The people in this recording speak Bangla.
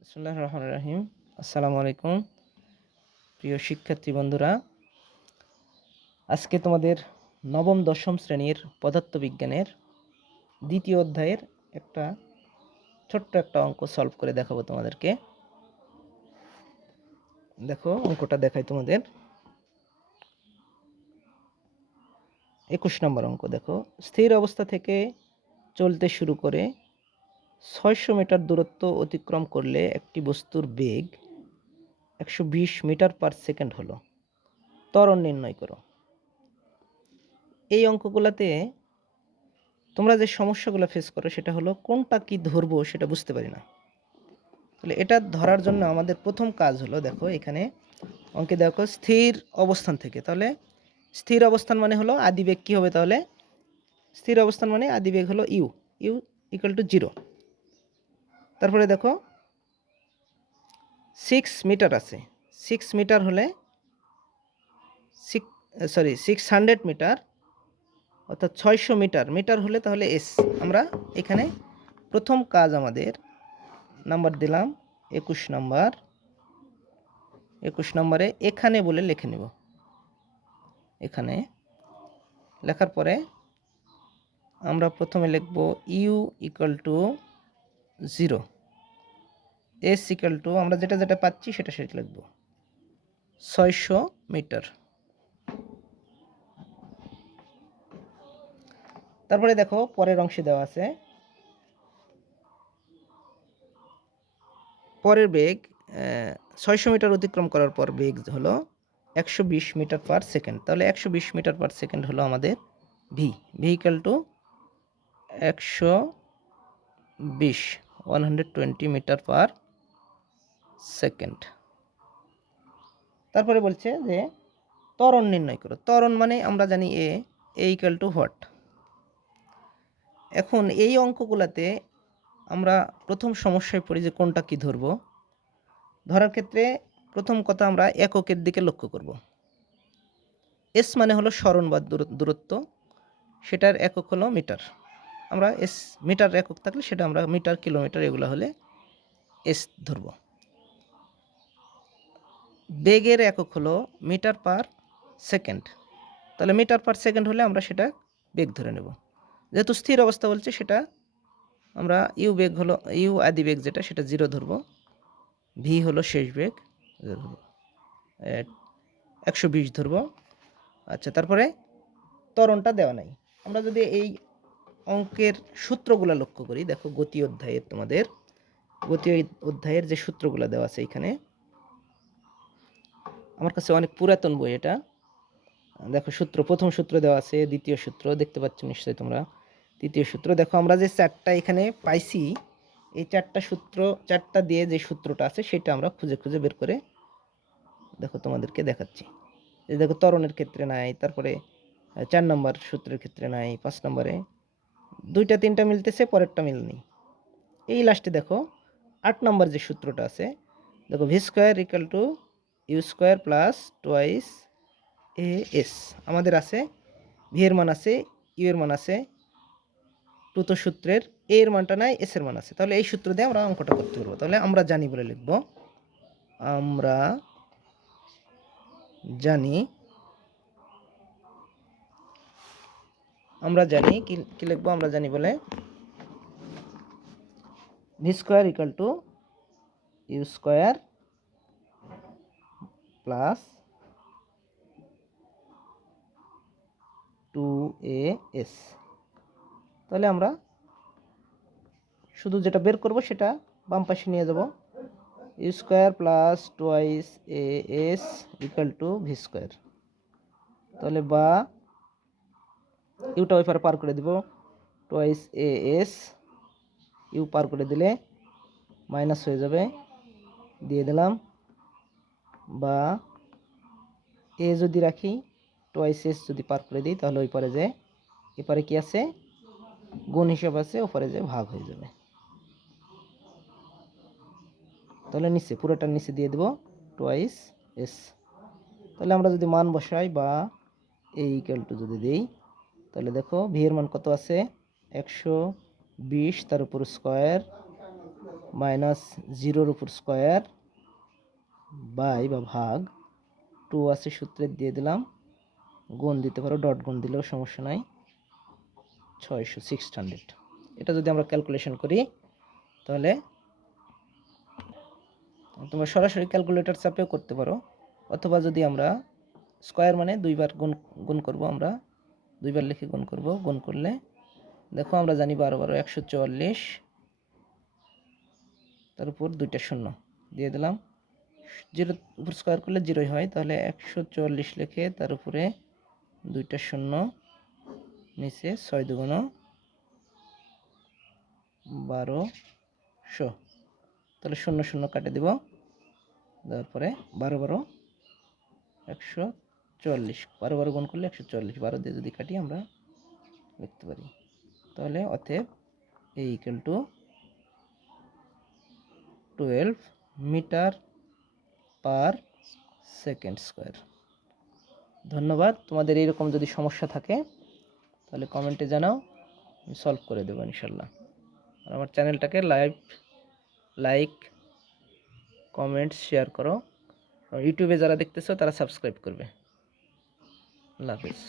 বিসমিল্লাহির রহমানির রহিম। আসসালামু আলাইকুম প্রিয় শিক্ষার্থী বন্ধুরা। আজকে তোমাদের নবম দশম শ্রেণীর পদার্থবিজ্ঞানের দ্বিতীয় অধ্যায়ের একটা ছোট্ট একটা অঙ্ক সলভ করে দেখাবো তোমাদেরকে। দেখো অঙ্কটা দেখাই তোমাদের। 21 নম্বর অঙ্ক। দেখো, স্থির অবস্থা থেকে চলতে শুরু করে 600 মিটার দূরত্ব অতিক্রম করলে একটি বস্তুর বেগ 120 মিটার পার সেকেন্ড হলো। ত্বরণ নির্ণয় করো। এই অঙ্কগুলোতে তোমরা যে সমস্যাগুলো ফেস করো সেটা হলো কোনটা কি ধরবো সেটা বুঝতে পারি না। তাহলে এটা ধরার জন্য আমাদের প্রথম কাজ হলো, দেখো এখানে অঙ্কে দেখো স্থির অবস্থান থেকে, তাহলে স্থির অবস্থান মানে হলো আদিবেগ কী হবে, তাহলে স্থির অবস্থান মানে আদিবেগ হলো ইউ ইউ ইকুয়াল টু 0। তারপরে দেখো 6 মিটার আছে, 6 মিটার হলে 600 মিটার অর্থাৎ 600 মিটার মিটার হলে তাহলে এস। আমরা এখানে প্রথম কাজ আমাদের নাম্বার দিলাম 21 নম্বর। 21 নম্বরে এখানে বলে লিখে নেব। এখানে লেখার পরে আমরা প্রথমে লিখব u equal to 0, s equal to আমরা যেটা যেটা পাচ্ছি সেটা সেটা লিখব 600 মিটার। তারপরে দেখো পরের অংশে দেওয়া আছে পরের বেগ 600 মিটার অতিক্রম করার পর বেগ হলো 120 মিটার পার সেকেন্ড। তাহলে 120 মিটার পার সেকেন্ড হলো আমাদের v equal to 120 metre per second. তারপরে বলছে যে ত্বরণ নির্ণয় করো। ত্বরণ মানে আমরা জানি এ ইকুয়াল টু হোয়াট। এখন এই অঙ্কগুলোতে আমরা প্রথম সমস্যায় পড়ি যে কোনটা কি ধরব। ধরার ক্ষেত্রে প্রথম কথা আমরা এককের দিকে লক্ষ্য করব। এস মানে হলো সরণ বা দূরত্ব, সেটার একক হলো মিটার। আমরা এস মিটার একক থাকলে সেটা আমরা মিটার, কিলোমিটার এগুলো হলে এস ধরব। বেগের একক হলো মিটার পার সেকেন্ড, তাহলে মিটার পার সেকেন্ড হলে আমরা সেটা বেগ ধরে নেব। যেহেতু স্থির অবস্থা বলছে সেটা আমরা ইউ বেগ হলো ইউ আদি বেগ যেটা সেটা 0 ধরব, ভি হলো শেষ বেগ 120 ধরব। আচ্ছা, তারপরে ত্বরণটা দেওয়া নাই। আমরা যদি এই অঙ্কের সূত্রগুলো লক্ষ্য করি, দেখো গতি অধ্যায়ের তোমাদের গতি অধ্যায়ের যে সূত্রগুলো দেওয়া আছে এখানে, আমার কাছে অনেক পুরাতন বই এটা। দেখো সূত্র, প্রথম সূত্র দেওয়া আছে, দ্বিতীয় সূত্র দেখতে পাচ্ছ নিশ্চয়ই তোমরা, তৃতীয় সূত্র। দেখো আমরা যে চারটা এখানে পাইছি, এই চারটা দিয়ে যে সূত্রটা আছে সেটা আমরা খুঁজে খুঁজে বের করে দেখো তোমাদেরকে দেখাচ্ছি। এই দেখো ত্বরণের ক্ষেত্রে নাই, তারপরে 4 নম্বর সূত্রের ক্ষেত্রে নাই, 5 নম্বরে 2টা 3টা মিলতেছে, পরেরটা মিলনি। এই লাস্টে দেখো 8 নম্বর যে সূত্রটা আছে, দেখো v square equal to u square plus twice a s আমাদের আছে। ভি এর মান আছে, ইউ এর মান আছে, টুতো সূত্রের এ এর মানটা নাই, এস এর মান আছে। তাহলে এই সূত্র দিয়ে আমরা অঙ্কটা করতে পারবো। তাহলে আমরা জানি বলে লিখব, আমরা জানি কি লিখবো, আমরা জানি বলে v square equal to u square plus 2as। তাহলে আমরা শুধু যেটা বের করব সেটা বাম পাশে নিয়ে যাব, u square plus twice a s equal to v square. তাহলে বা ইউটা ওই পারে পার করে দেব, টোয়াইস এ এস ইউ পার করে দিলে মাইনাস হয়ে যাবে, দিয়ে দিলাম। বা এ যদি রাখি, টোয়াইস এস যদি পার করে দিই, তাহলে ওই পারে যে এপারে কি আছে গুণ হিসাব আছে, ওপারে যে ভাগ হয়ে যাবে। তাহলে নিচে পুরোটার নিচে দিয়ে দেব টোয়াইস এস। তাহলে আমরা যদি মান বসাই বা এ ইকুয়াল টু যদি দিই, তাহলে দেখো ভি এর মান কত আছে 120, তার উপর স্কোয়ার মাইনাস 0-র উপর স্কোয়ার বাই বা ভাগ 2 আছে সূত্রে দিয়ে দিলাম, গুণ দিতে পারো, ডট গুণ দিলেও সমস্যা নাই, 600। এটা যদি আমরা ক্যালকুলেশন করি তাহলে তোমরা সরাসরি ক্যালকুলেটর চাপেও করতে পারো, অথবা যদি আমরা স্কোয়ার মানে দুইবার গুণ গুণ করব, আমরা দুইবার লিখে গুণ করব, গুণ করলে দেখো আমরা জানি 12 144, তার উপর 2টা শূন্য দিয়ে দিলাম, 0 উপর স্কোয়ার করলে 0ই হয়, তাহলে 144 লিখে তার উপরে 2টা শূন্য, নিচে 6 দুগুণ 1200, তাহলে 0 0 কাটে দিব, দেওয়ার পরে 12 144, 12 গুণ করলে 144, 12 দিয়ে যদি কাটি আমরা লিখতে পারি, তাহলে অতএব A equal to 12 metre per second square. ধন্যবাদ। তোমাদের এইরকম যদি সমস্যা থাকে তাহলে কমেন্টে জানাও, আমি সলভ করে দেবো ইনশাল্লাহ। আর আমার চ্যানেলটাকে লাইক কমেন্টস শেয়ার করো, আর ইউটিউবে যারা দেখতেছো তারা সাবস্ক্রাইব করবে। আল্লাহ হাফিজ।